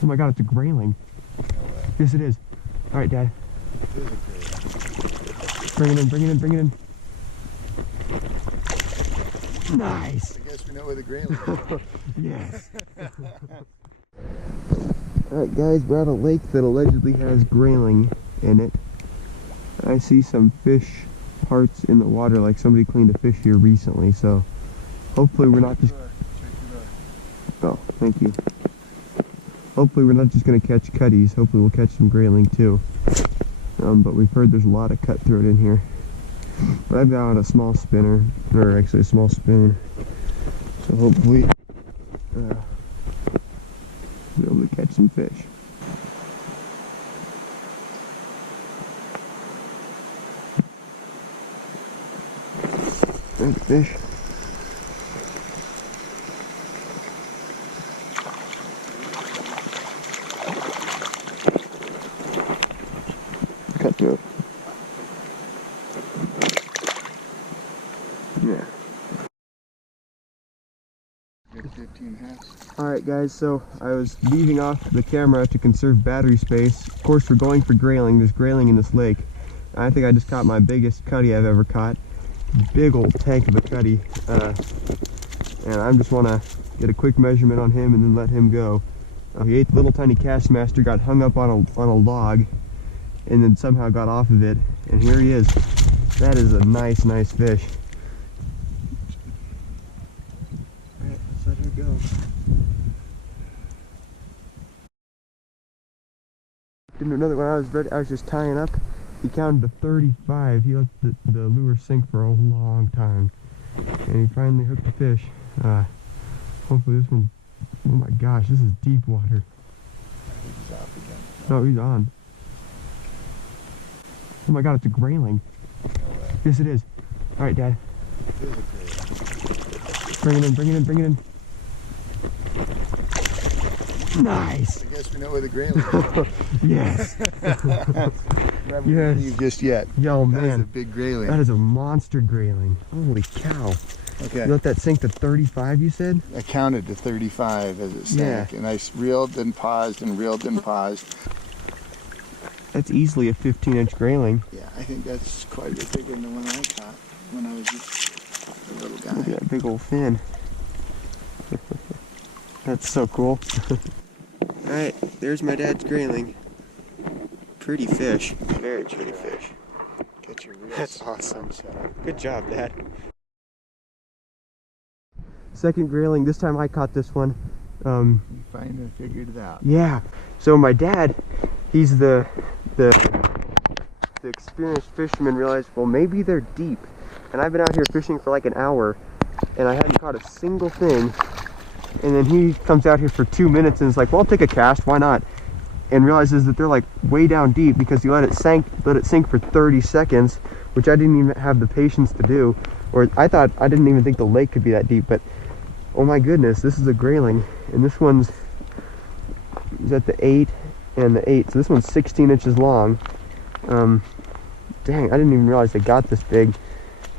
Oh my god, it's a grayling. Yes, it is. All right, Dad. Bring it in, bring it in, bring it in. Nice. I guess we know where the grayling is. Yes. Alright guys, we're at a lake that allegedly has grayling in it. I see some fish parts in the water, like somebody cleaned a fish here recently, so hopefully we're not just... Oh, thank you. Hopefully we're not just going to catch cutties, hopefully we'll catch some grayling too. But we've heard there's a lot of cutthroat in here. But I've got a small spinner, or actually a small spoon, so hopefully we'll be able to catch some fish. There's a fish. Cutthroat. Yeah. Got 15 hats. Alright guys, so I was leaving off the camera to conserve battery space. Of course we're going for grayling. There's grayling in this lake. I think I just caught my biggest cutty I've ever caught. Big old tank of a cutty. And I just want to get a quick measurement on him and then let him go. He ate the little tiny Castmaster, got hung up on a log, and then somehow got off of it. And here he is. That is a nice, nice fish. Alright, let's let her go. Did another one. I was just tying up. He counted to 35. He let the lure sink for a long time, and he finally hooked the fish. Hopefully this one. Oh my gosh, this is deep water. He's off again. No, he's on. Oh my god, it's a grayling. Yes, it is. All right, Dad. It is a grayling. Bring it in, bring it in, bring it in. Nice. I guess we know where the grayling is. Yes. Yes. Leave just yet. Yo, That is man. a big grayling. That is a monster grayling. Holy cow. Okay. You let that sink to 35, you said? I counted to 35 as it sank, and I reeled and paused and reeled and paused. That's easily a 15-inch grayling. Yeah, I think that's quite a bit bigger than the one I caught when I was just a little guy. Look at that big old fin. That's so cool. Alright, there's my dad's grayling. Pretty fish. Very pretty fish. Get your real That's awesome. setup. Good job, Dad. Second grayling. This time I caught this one. You finally figured it out. Yeah. So my dad, he's the experienced fisherman, realized, well, maybe they're deep. And I've been out here fishing for like an hour, and I hadn't caught a single thing. And then he comes out here for 2 minutes and is like, well, I'll take a cast, why not? And realizes that they're like way down deep because he let it sink for 30 seconds, which I didn't even have the patience to do. Or I didn't even think the lake could be that deep, but oh my goodness, this is a grayling. And this one's at the 8 and the 8, so this one's 16 inches long. Dang, I didn't even realize they got this big.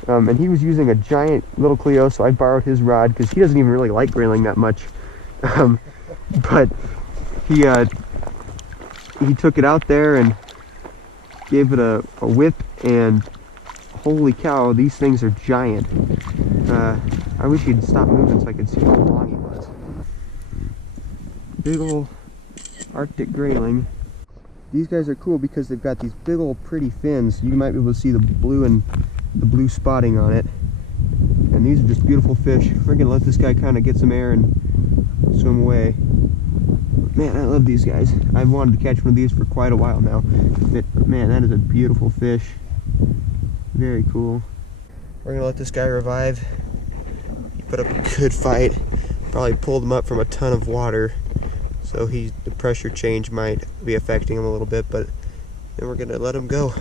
And he was using a giant little Cleo, so I borrowed his rod because he doesn't even really like grayling that much. But he took it out there and gave it a whip, and holy cow, these things are giant. I wish he'd stop moving so I could see how long he was. Big ol' Arctic grayling. These guys are cool because they've got these big old pretty fins. You might be able to see the blue spotting on it. And these are just beautiful fish. We're gonna let this guy kind of get some air and swim away. Man, I love these guys. I've wanted to catch one of these for quite a while now. But man, that is a beautiful fish. Very cool. We're gonna let this guy revive. He put up a good fight. Probably pulled him up from a ton of water. So the pressure change might be affecting him a little bit, but then we're gonna let him go.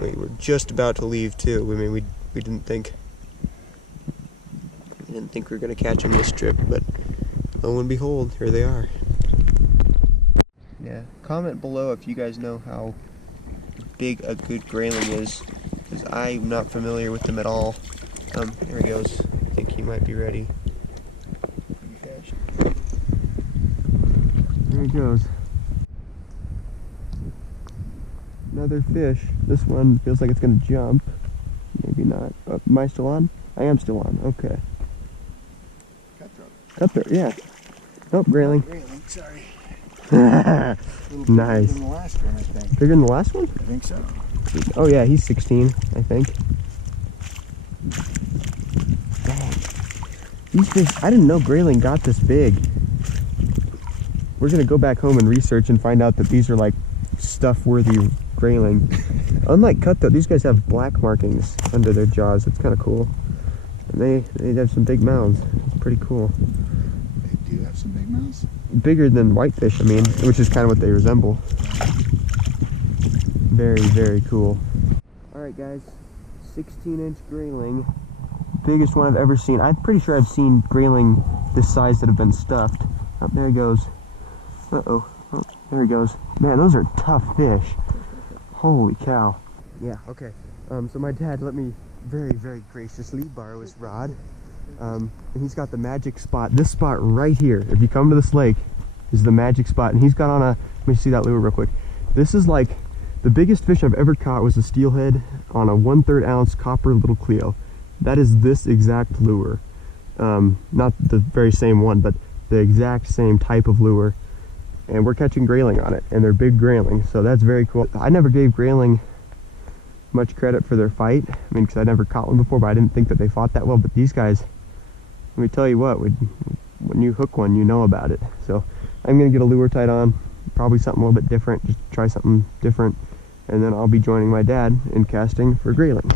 We were just about to leave too. I mean, we didn't think we were gonna catch him this trip, but lo and behold, here they are. Yeah, comment below if you guys know how big a good grayling is, because I'm not familiar with them at all. Here he goes. I think he might be ready. There he goes. Another fish. This one feels like it's gonna jump. Maybe not. Oh, am I still on? I am still on. Okay. Cutthroat. Cutthroat, yeah. Oh, Grayling. Grayling, sorry. Nice. Bigger than the last one, I think. Bigger than the last one? I think so. Oh yeah, he's 16, I think. Dang. These fish, I didn't know Grayling got this big. We're gonna go back home and research and find out that these are like stuff-worthy Grayling. Unlike Cutthroat, these guys have black markings under their jaws. It's kind of cool. And they have some big mouths. It's pretty cool. They do have some big mouths? Bigger than whitefish, I mean, which is kind of what they resemble. Very, very cool. Alright guys, 16-inch Grayling. Biggest one I've ever seen. I'm pretty sure I've seen Grayling this size that have been stuffed. Oh, there he goes. Uh-oh. Oh, there he goes. Man, those are tough fish. Holy cow. Yeah, okay. So my dad let me very, very graciously borrow his rod. And he's got the magic spot. This spot right here, if you come to this lake, is the magic spot. And he's got on a, let me see that lure real quick. This is like, the biggest fish I've ever caught was a steelhead on a 1/3 ounce copper little Cleo. That is this exact lure. Not the very same one, but the exact same type of lure. And we're catching Grayling on it, and they're big Grayling, so that's very cool. I never gave Grayling much credit for their fight. I mean, because I never caught one before, but I didn't think that they fought that well. But these guys, let me tell you what, when you hook one, you know about it. So I'm gonna get a lure tied on, probably something a little bit different, just try something different, and then I'll be joining my dad in casting for Grayling.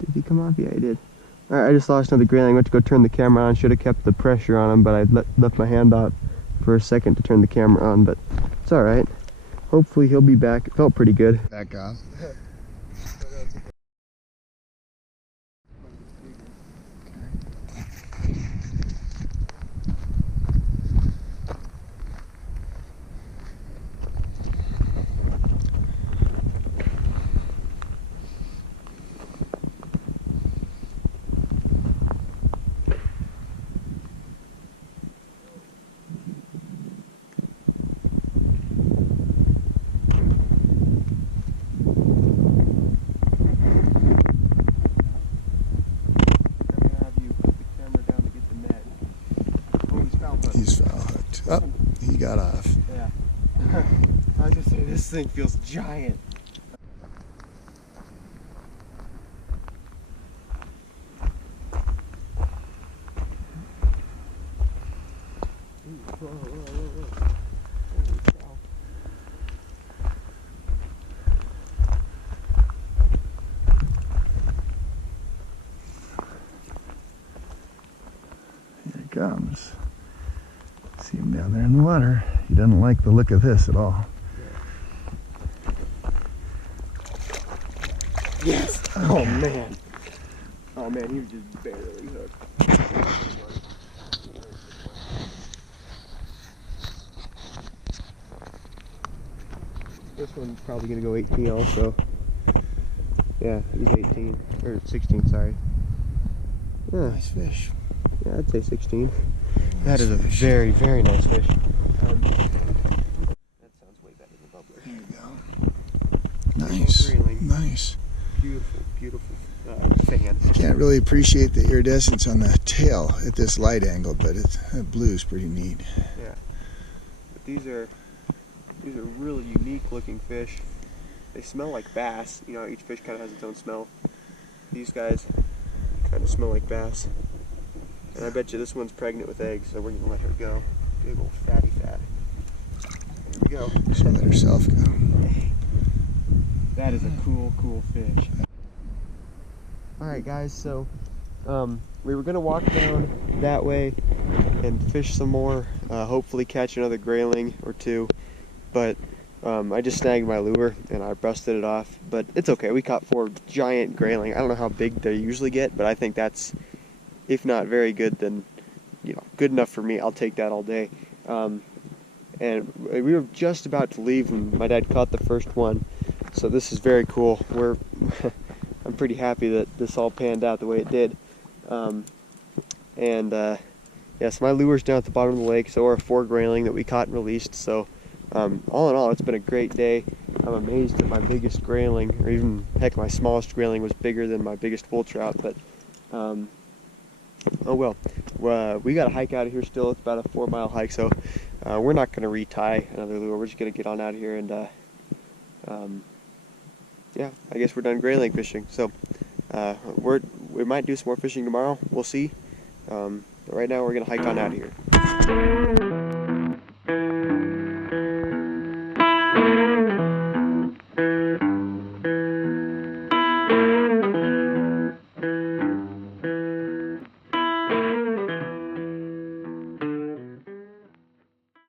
Did he come off? Yeah, he did. Alright, I just lost another Grayling. I went to go turn the camera on. Should have kept the pressure on him, but I left my hand out for a second to turn the camera on, but it's alright. Hopefully he'll be back. It felt pretty good. Back off. He's foul hooked. Oh, he got off. Yeah. I was just saying, this thing feels giant. Whoa, whoa, whoa, whoa. Holy cow. Here it comes. See him down there in the water. He doesn't like the look of this at all. Yes! Oh man. Oh man, he was just barely hooked. This one's probably gonna go 18 also. Yeah, he's 18. Or 16, sorry. Yeah. Nice fish. Yeah, I'd say 16. Nice That is a fish. very, very nice fish. That sounds way better than bubbler. There you go. Nice. Nice. Beautiful, beautiful fan. You can't really appreciate the iridescence on the tail at this light angle, but that blue's pretty neat. Yeah. But these are really unique looking fish. They smell like bass. You know, each fish kind of has its own smell. These guys kind of smell like bass. And I bet you this one's pregnant with eggs, so we're gonna let her go. Big old fatty fat. There we go. She'll let herself go. That is a cool, cool fish. Alright guys, so we were gonna walk down that way and fish some more, hopefully catch another Grayling or two, but I just snagged my lure and I busted it off, but it's okay. We caught 4 giant Grayling. I don't know how big they usually get, but I think that's, if not very good, then, you know, good enough for me. I'll take that all day. And we were just about to leave when my dad caught the first one, so this is very cool. I'm pretty happy that this all panned out the way it did. Yeah, so my lure's down at the bottom of the lake, so are 4 grayling that we caught and released. So all in all, it's been a great day. I'm amazed that my biggest grayling, or even heck, my smallest grayling was bigger than my biggest bull trout. But oh well, we got to hike out of here still. It's about a 4-mile hike, so we're not going to retie another lure. We're just going to get on out of here, and yeah, I guess we're done grayling fishing. So we might do some more fishing tomorrow. We'll see. But right now we're going to hike on out of here.